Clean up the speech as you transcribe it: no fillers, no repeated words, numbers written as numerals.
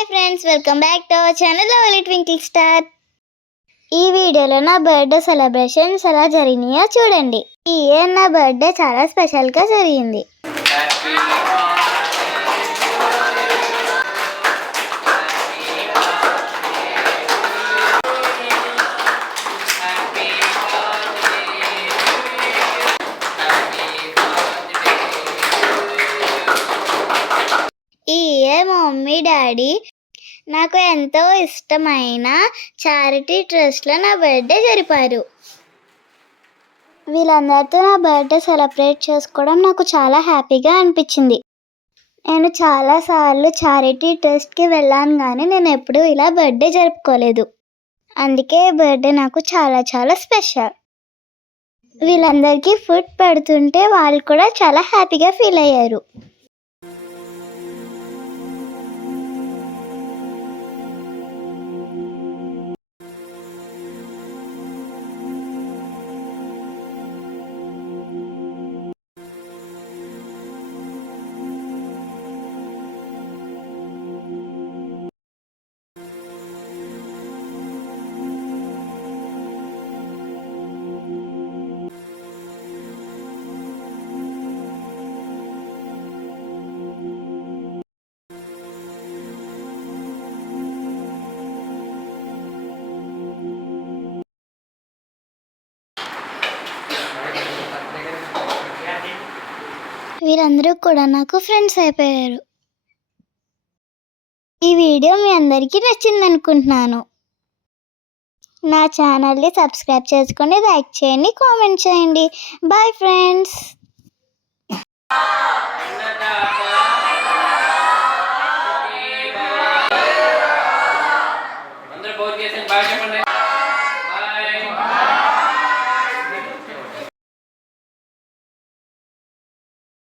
Hi friends, welcome back to our channel lovely twinkle star. ఈ వీడియోలో నా birthday celebrations ఎలా జరిగినాయో చూడండి. ఈ ఇయర్ నా బర్త్డే చాలా స్పెషల్గా జరిగింది. ఈ ఇయర్ మా మమ్మీ డాడీ నాకు ఎంతో ఇష్టమైన చారిటీ ట్రస్ట్లో నా బర్త్డే జరిపారు. వీళ్ళందరితో నా బర్త్డే సెలబ్రేట్ చేసుకోవడం నాకు చాలా హ్యాపీగా అనిపించింది. నేను చాలాసార్లు చారిటీ ట్రస్ట్కి వెళ్ళాను, కానీ నేను ఎప్పుడూ ఇలా బర్త్డే జరుపుకోలేదు. అందుకే బర్త్డే నాకు చాలా చాలా స్పెషల్. వీళ్ళందరికీ ఫుడ్ పెడుతుంటే వాళ్ళు కూడా చాలా హ్యాపీగా ఫీల్ అయ్యారు. వీరందరూ కూడా నాకు ఫ్రెండ్స్ అయిపోయారు. ఈ వీడియో మీ అందరికీ నచ్చింది అనుకుంటున్నాను. నా ఛానల్ని సబ్స్క్రైబ్ చేసుకొని లైక్ చేయండి, కామెంట్ చేయండి. Bye friends. అందరూ భోజనం చేసి బాయ్ చెప్పండి.